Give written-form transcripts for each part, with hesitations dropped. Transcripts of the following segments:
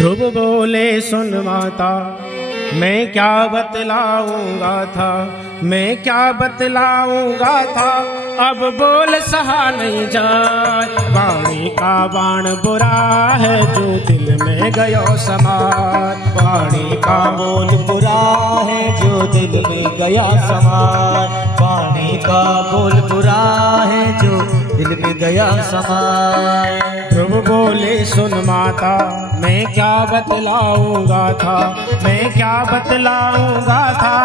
ध्रुव बोले सुन माता, मैं क्या बतलाऊंगा था, मैं क्या बतलाऊंगा था, अब बोल सहा नहीं जाए। वाणी का बाण बुरा है जो दिल में गयो समार, वाणी का बोल बुरा है जो दिल में गया समार, वाणी का बोल बुरा है जो दिल में गया समार। ध्रुव बोले सुन माता, मैं क्या बतलाऊंगा था, मैं क्या बतलाऊंगा था,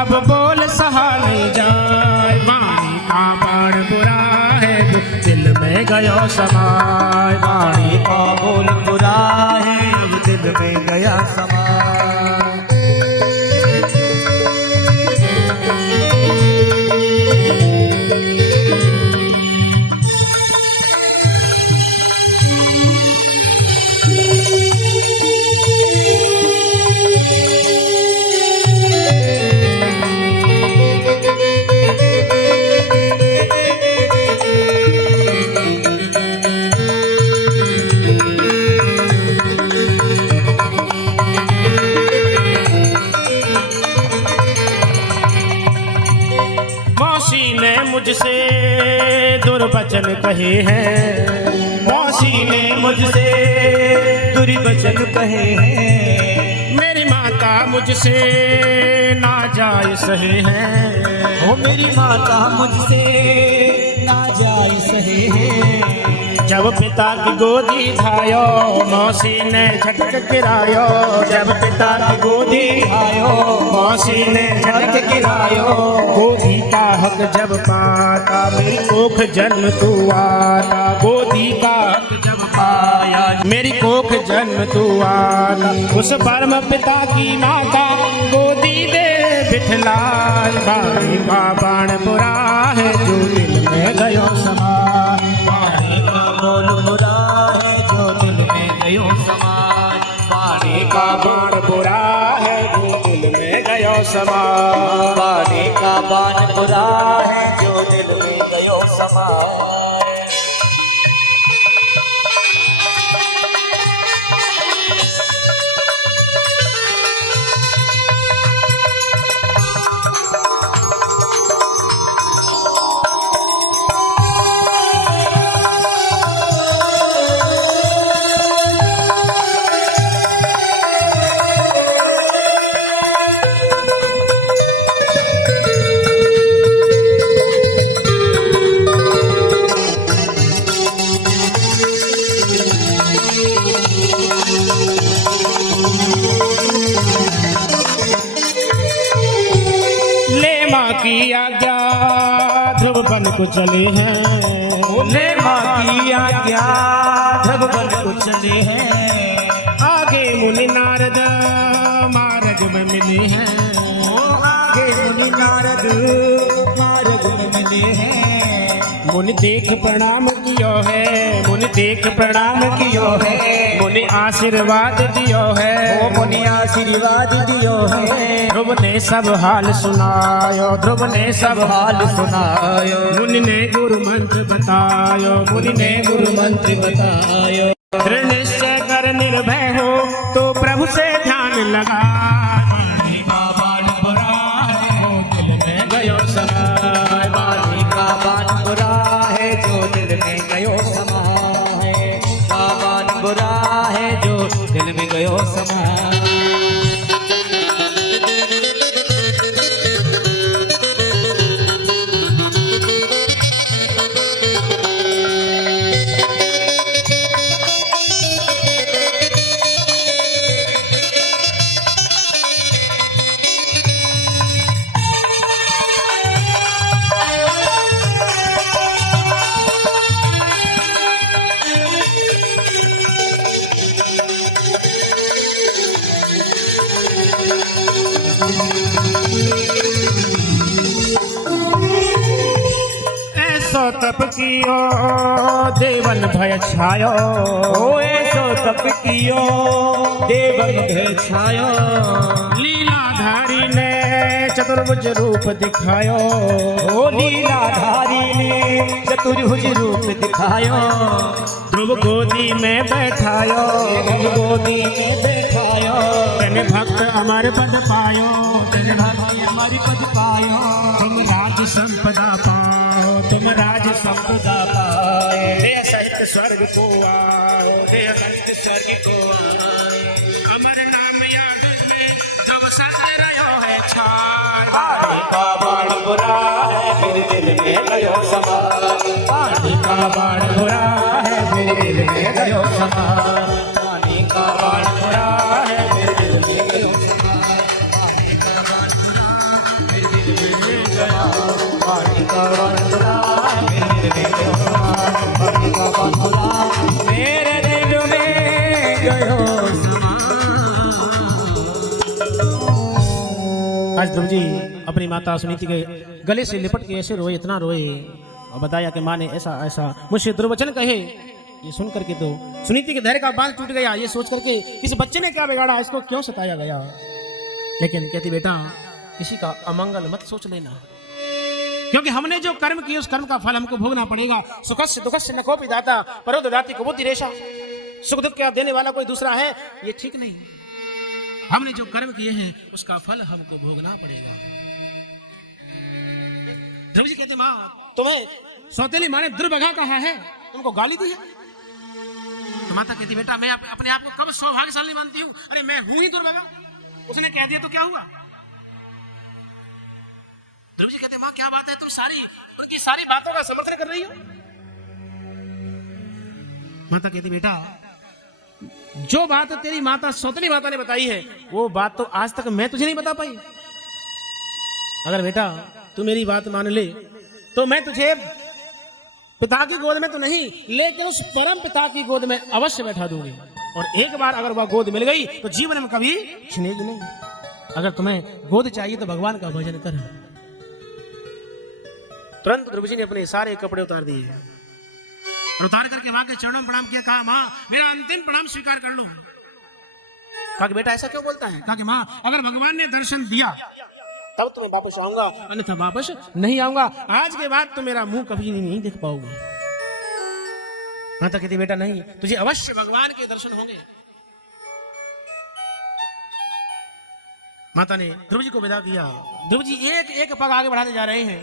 अब बोल सहा नहीं जाए। वाणी का बाण बुरा है जो दिल में गयो समार, वाणी का बोल बुरा है अब दिल में गया समार। मौसी ने मुझसे दुर्वचन कहे हैं, मौसी ने मुझसे दुर्वचन कहे हैं, मेरी माता मुझसे नाजायज सहे हैं, ओ मेरी माता मुझसे नाजायज सहे हैं। जब पिता की गोदी धायो मौसी ने झटक गिरायो, जब पिता की गोदी आयो मौसी ने झटक गिरायो, गोदी का हक जब पाता मेरी कोख जन्म तू आता, गोदी का हक जब पाया मेरी कोख जन्म तू आता, उस परम पिता की माता गोदी दे बिठलाल। वाणी का बाण बुरा है जो दिल में गयो समार, वाणी का बोल बुरा है जो दिल में गयो समार, वाणी का बाण बुरा है जो दिल में गयो समार, वाणी का बाण बुरा है जो दिल में गयो समार। की आज्ञा ध्रुव बन को चले हैं, ले माँ की आज्ञा ध्रुव बन को चले हैं, आगे मुनि नारद मार्ग में मिले हैं, आगे मुनि नारद मार्ग में मिले हैं। मुनि देख प्रणाम कियो है, मुनि देख प्रणाम कियो है, मुनि आशीर्वाद दियो है, ओ मुनि आशीर्वाद दियो है। ध्रुव ने सब हाल सुनायो, ध्रुव ने सब हाल सुनायो, मुनि ने गुरु मंत्र बतायो, मुनि ने गुरु मंत्र बतायो। दृढ़ निश्चय कर निर्भय हो तो प्रभु से ध्यान लगा, वाणी का बाण बुरा है जो दिल में गयो समार, वाणी का बाण बुरा है जो दिल में गयो समाए, का बाण बुरा है जो दिल में गयो समाए। ऐसो तप कियो देवन भय छायो, ऐसो तप कियो देवन भय छायो, लीलाधारी ने चतुर्भुज रूप दिखायो। ओ लीलाधारी ने चतुर्भुज रूप दिखायो। ध्रुव गोदी में बैठायो। ध्रुव गोदी में बैठायो। तेने भक्त अमर पद पायो। तेने भक्त अमर पद पायो। तुम राज संपदा पाओ। तुम राज संपदा पाओ। देह सहित स्वर्ग को आओ। देह सहित स्वर्ग को आओ। अमर नाम याद में जब सत रहो है छाय। पानी का बाण बुरा है मेरे दिल में गयो समाए। पानी का बाण बुरा है मेरे दिल में गयो समाय। पानी का बाण बुरा है मेरे दिल में गयो समाए। पानी का बाण बुरा है मेरे दिल में गयो समाए। पानी का बाण बुरा मेरे दिल में गयो समाए। आज ध्रुव जी अपनी माता सुनीति के गले से लिपट के ऐसे रोए, इतना रोए और बताया कि माँ ने ऐसा ऐसा मुझसे दुर्वचन कहे। ये सुन करके तो सुनीति के धैर्य का बांध टूट गया। ये सोच करके इस बच्चे ने क्या बिगाड़ा, इसको क्यों सताया गया। लेकिन कहती बेटा किसी का अमंगल मत सोच लेना, क्योंकि हमने जो कर्म किए उस कर्म का फल हमको भोगना पड़ेगा। सुखस्य दुखस्य न कोपि दाता परो ददाति कुबुद्धि रेषा। सुख दुख क्या देने वाला कोई दूसरा है, ये ठीक नहीं। हमने जो कर्म किए हैं उसका फल हमको भोगना पड़ेगा। ध्रुव जी कहते माँ तुम्हें सौतेली माँ ने दुर्भगा कहा है, तुमको गाली दी है। तो माता कहती बेटा मैं अपने आप को कब सौभाग्यशाली मानती हूँ। अरे मैं हूं ही दुर्भगा, उसने कह दिया तो क्या हुआ। ध्रुव जी कहते माँ क्या बात है, तुम उनकी सारी बातों का समर्थन कर रही हो। माता कहती बेटा जो बात तेरी माता सौतेली माता ने बताई है वो बात तो आज तक मैं तुझे नहीं बता पाई। अगर बेटा तू मेरी बात मान ले तो मैं तुझे पिता की गोद में तो नहीं लेकिन उस परम पिता की गोद में अवश्य बैठा दूंगी। और एक बार अगर वह गोद मिल गई तो जीवन में कभी छिनेगी नहीं। अगर तुम्हें गोद चाहिए तो भगवान का भजन कर। तुरंत ध्रुव जी ने अपने सारे कपड़े उतार दिए, उतार करके मां के चरणों में प्रणाम किया। कहा मां मेरा अंतिम प्रणाम स्वीकार कर लो। कहा कि बेटा ऐसा क्यों बोलता है। कहा कि मां अगर भगवान ने दर्शन दिया तब तुम्हें वापस आऊंगा, अन्यथा वापस नहीं आऊंगा। आज के बाद तुम मेरा मुंह कभी नहीं देख पाओगे। माता कहती बेटा नहीं, तुझे अवश्य भगवान के दर्शन होंगे। माता ने ध्रुव जी को विदा किया। ध्रुव जी एक एक पग आगे बढ़ाते जा रहे हैं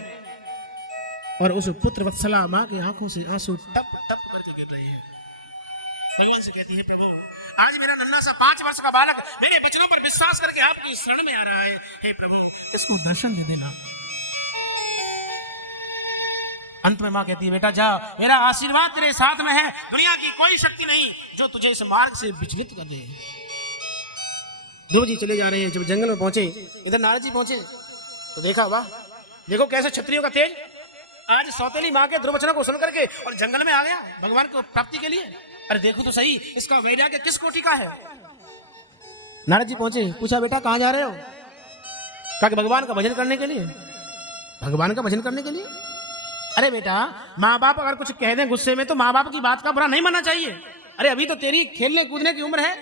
और उस पुत्र वत्सला मां की आंखों से आंसू टप टप करके गिर रहे हैं। भगवान से कहती है प्रभु आज मेरा नन्हा सा 5 वर्ष का बालक मेरे वचनों पर विश्वास करके आपकी शरण में आ रहा है। हे प्रभु इसको दर्शन दे देना। अंत में मां कहती है बेटा जा, मेरा आशीर्वाद तेरे साथ में है। दुनिया की कोई शक्ति नहीं जो तुझे इस मार्ग से विचलित कर दे। ध्रुव जी चले जा रहे हैं। जब जंगल में पहुंचे, इधर नारद जी पहुंचे तो देखा वाह देखो कैसे क्षत्रियों का तेज। आज सौतेली मां के दुर्वचनों को सुन करके और जंगल में आ गया भगवान को प्राप्ति के लिए। अरे देखो तो सही इसका वैराग्य किस कोटि का है। नारद जी पहुंचे, पूछा बेटा कहां जा रहे हो। कहा कि भगवान का भजन करने के लिए। भगवान का भजन करने के लिए। अरे बेटा माँ बाप अगर कुछ कह दें गुस्से में तो माँ बाप की बात का बुरा नहीं मानना चाहिए। अरे अभी तो तेरी खेलने कूदने की उम्र है।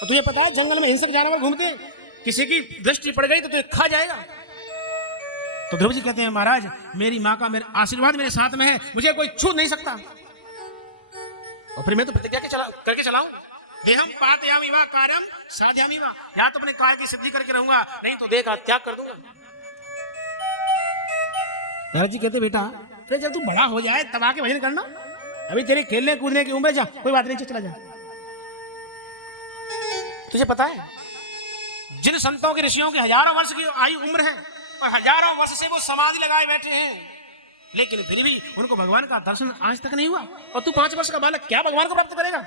तो तुझे पता है जंगल में हिंसक जानवर घूमते, किसी की दृष्टि पड़ गई तो तुझे खा जाएगा। तो ध्रुव जी कहते हैं महाराज मेरी माँ का मेरा आशीर्वाद मेरे साथ में है, मुझे कोई छू नहीं सकता। और फिर मैं तो प्रतिज्ञा करके चलाऊं। देहम पातयामि वा कार्यम साधयामि वा, या तो अपने कार्य की सिद्धि करके रहूंगा नहीं तो देह का त्याग कर दूंगा। नारद जी कहते बेटा फिर जब तू बड़ा हो जाए तब आके भजन करना, अभी तेरी खेलने कूदने की उम्र है। जा कोई बात नहीं, चला जा। तुझे पता है जिन संतों के ऋषियों की हजारों वर्ष की आयु उम्र है और हजारों वर्ष से वो समाधि लगाए बैठे हैं, लेकिन फिर भी उनको भगवान का दर्शन आज तक नहीं हुआ। और तू 5 वर्ष का बालक क्या भगवान को प्राप्त करेगा।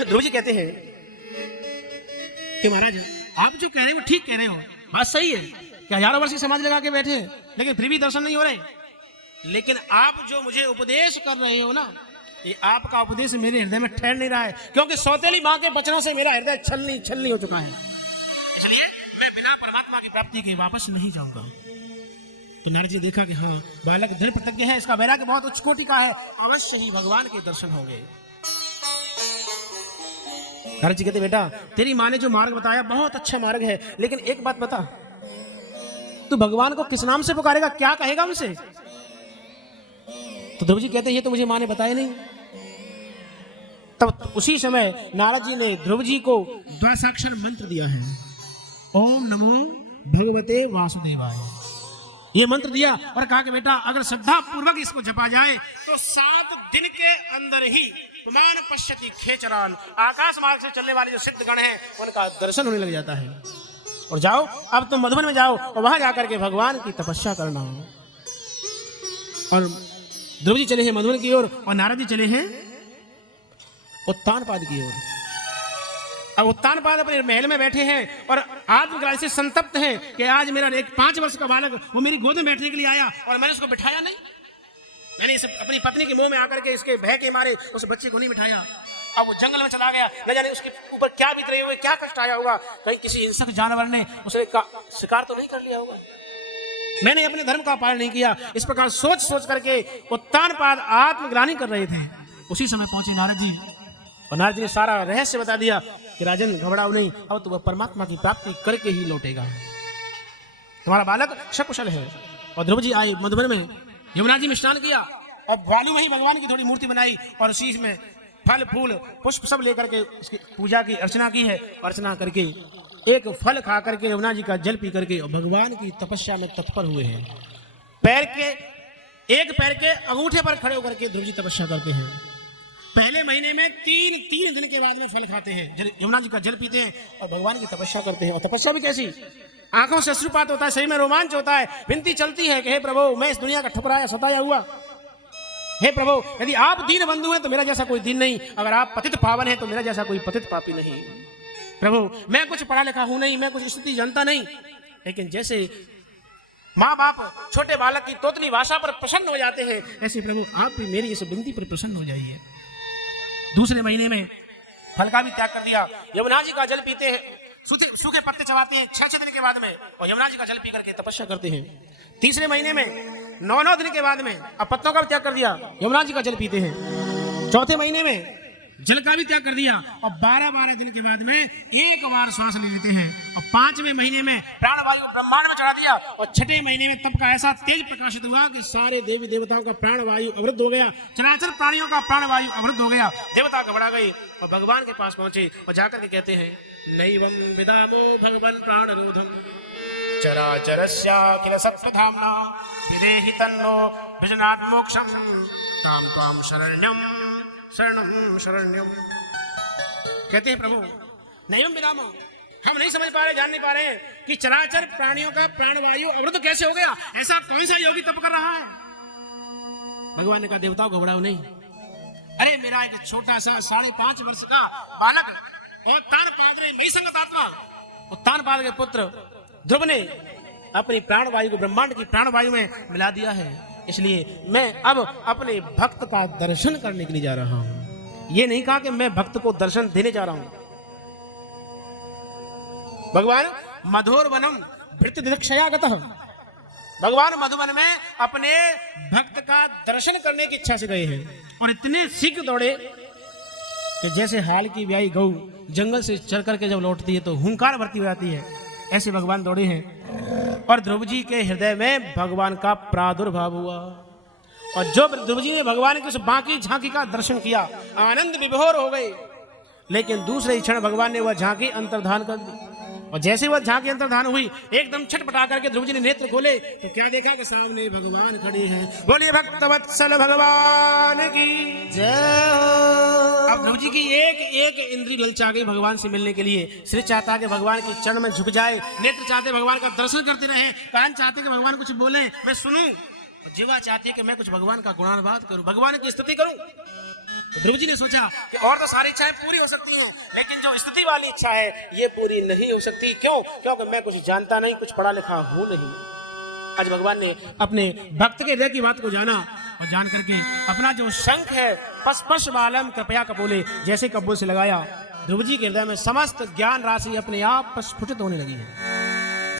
ध्रुव जी कहते हैं कि महाराज आप जो कह रहे हो ठीक कह रहे हो, बात सही है कि हजारों वर्ष की समाधि लगा के बैठे हैं लेकिन फिर भी दर्शन नहीं हो रहे। लेकिन आप जो मुझे उपदेश कर रहे हो ना, ये आपका उपदेश मेरे हृदय में ठहर नहीं रहा है, क्योंकि सौतेली मां के वचनों से मेरा हृदय छलनी हो चुका है। इसलिए मैं बिना परमात्मा की प्राप्ति के वापस नहीं जाऊंगा। तो नारद जी देखा कि हाँ बालक दृढ़ प्रतिज्ञ है, इसका वैराग्य बहुत उच्च कोटि का है, अवश्य ही भगवान के दर्शन होंगे। नारद जी कहते बेटा तेरी माँ ने जो मार्ग बताया बहुत अच्छा मार्ग है, लेकिन एक बात बता, तू भगवान को किस नाम से पुकारेगा, क्या कहेगा उनसे? तो ध्रुव जी कहते ये तो मुझे माँ ने बताया नहीं। तब उसी समय नारद जी ने ध्रुव जी को द्वासाक्षर मंत्र दिया है, ओम नमो भगवते वासुदेवाय। ये मंत्र दिया और कहा कि बेटा अगर श्रद्धा पूर्वक इसको जपा जाए तो 7 दिन के अंदर ही पुमान पश्यति खेचरान, आकाश मार्ग से चलने वाले जो सिद्ध गण हैं उनका दर्शन होने लग जाता है। और जाओ अब तुम मधुबन में जाओ और वहां जाकर के भगवान की तपस्या करना हो। और ध्रुव जी चले हैं मधुबन की ओर और नारद जी चले हैं उत्तानपाद की ओर। अब उत्तानपाद अपने महल में बैठे हैं और आत्मग्लानि से संतप्त हैं कि आज मेरा एक 5 वर्ष का बालक वो मेरी गोद में बैठने के लिए आया और मैंने उसको बिठाया नहीं, मैंने इस अपनी पत्नी के मुंह में आकर के इसके भय के मारे उस बच्चे को नहीं बिठाया। अब वो जंगल में चला गया, न जाने उसके ऊपर क्या बीत रही होगी, क्या कष्ट आया होगा, कहीं किसी हिंसक जानवर ने उसे शिकार तो नहीं कर लिया होगा, मैंने अपने धर्म का पालन नहीं किया। इस प्रकार सोच सोच करके उत्तानपाद आत्मग्लानि कर रहे थे। उसी समय पहुंचे नारद जी और नारद जी ने सारा रहस्य बता दिया कि राजन घबराओ नहीं, अब तो वह परमात्मा की प्राप्ति करके ही लौटेगा, तुम्हारा बालक सकुशल है। और ध्रुव जी आए मधुबन में, यमुना जी में स्नान किया और बालू में ही भगवान की थोड़ी मूर्ति बनाई और उसी में फल फूल पुष्प सब लेकर के उसकी पूजा की अर्चना की है। अर्चना करके एक फल खा करके यमुना जी का जल पी करके और भगवान की तपस्या में तत्पर हुए हैं। एक पैर के अंगूठे पर खड़े होकर के ध्रुव जी तपस्या करते हैं। पहले महीने में 3 दिन के बाद में फल खाते हैं, यमुना जी का जल पीते हैं और भगवान की तपस्या करते हैं। और तपस्या भी कैसी, आंखों से अश्रुपात होता है, शरीर में रोमांच होता है, विनती चलती है कि हे प्रभु मैं इस दुनिया का ठुकराया सताया हुआ, हे प्रभु यदि आप दीन बंधु हैं तो मेरा जैसा कोई दीन नहीं, अगर आप पतित पावन हैं तो मेरा जैसा कोई पतित पापी नहीं। प्रभु मैं कुछ पढ़ा लिखा हूं नहीं, मैं कुछ स्थिति जानता नहीं, लेकिन जैसे माँ बाप छोटे बालक की तोतली भाषा पर प्रसन्न हो जाते हैं, ऐसे प्रभु आप भी मेरी इस विनती पर प्रसन्न हो जाइए। दूसरे महीने में फल का भी त्याग कर दिया, यमुना जी का जल पीते हैं, सूखे पत्ते चबाते हैं 6 दिन के बाद में और यमुना जी का जल पी करके तपस्या करते हैं। तीसरे महीने में 9 दिन के बाद में अब पत्तों का भी त्याग कर दिया, यमुना जी का जल पीते हैं। चौथे महीने में जल का भी त्याग कर दिया और 12 दिन के बाद में एक बार श्वास ले लेते हैं। और 5वें महीने में प्राणवायु ब्रह्मांड में चढ़ा दिया और 6ठे महीने में तप का ऐसा तेज प्रकाशित हुआ कि सारे देवी देवताओं का प्राणवायु अवरुद्ध हो गया, चराचर प्राणियों का प्राणवायु अवरुद्ध हो गया। देवता घबरा गए और भगवान के पास पहुंचे और जाकर के कहते हैं नैवं विदामो भगवन् प्राणरोधम चराचरस्याखिल सत्त्वधाम्ना विदेहि तन्नो विजनात् मोक्षं तां त्वां शरण्यं शरणं शरण्यम। कहते हैं प्रभु नैवं विदामो, हम नहीं समझ पा रहे, जान नहीं पा रहे कि चराचर प्राणियों का प्राणवायु अवरुद्ध कैसे हो गया, ऐसा कौन सा योगी तप कर रहा है। भगवान ने कहा देवताओं घबराओ नहीं, अरे मेरा एक छोटा सा 5.5 वर्ष का बालक और तानपाद ने मई संगत आत्मा और तानपाद के पुत्र ध्रुव ने अपनी प्राणवायु को ब्रह्मांड की प्राणवायु में मिला दिया है, इसलिए मैं अब अपने भक्त का दर्शन करने के लिए जा रहा हूं। ये नहीं कहा कि मैं भक्त को दर्शन देने जा रहा हूं। भगवान मधुर वनम भृत्य दिदक्षयागतः, भगवान मधुवन में अपने भक्त का दर्शन करने की इच्छा से गए हैं और इतने शीघ्र दौड़े कि जैसे हाल की ब्याई गऊ जंगल से चल करके जब लौटती है तो हुंकार भरती हो जाती है, ऐसे भगवान दौड़े हैं। और ध्रुव जी के हृदय में भगवान का प्रादुर्भाव हुआ और जब ध्रुव जी ने भगवान की उस बाकी झांकी का दर्शन किया आनंद विभोर हो गए, लेकिन दूसरे ही क्षण भगवान ने वह झांकी अंतर्धान कर दी। और जैसे वह झांकी अंतर्धान हुई एकदम छटपटा करके ध्रुव जी ने नेत्र खोले तो क्या देखा कि सामने भगवान खड़े हैं। बोलिए भक्तवत्सल भगवान की जय। अब ध्रुव जी की एक इंद्री ललचा गई भगवान से मिलने के लिए। सिर चाहता कि भगवान के चरण में झुक जाए, नेत्र चाहते भगवान का दर्शन करते रहे, कान चाहते कि भगवान कुछ बोले मैं सुनूं, जीवा चाहती है कि मैं कुछ भगवान का गुणानुवाद करूं, भगवान की स्तुति करूं। तो ध्रुव जी ने सोचा कि और तो सारी इच्छाएं पूरी हो सकती हैं, लेकिन जो स्तुति वाली इच्छा है ये पूरी नहीं हो सकती। क्यों? क्योंकि मैं कुछ जानता नहीं, कुछ पढ़ा लिखा हूं नहीं। आज भगवान ने अपने भक्त के हृदय की बात को जाना और जान करके अपना जो शंख है पस्पश बालम कृपया कपोले जैसे कब्बों से लगाया, ध्रुव जी के हृदय में समस्त ज्ञान राशि अपने आप स्फुटित होने लगी है।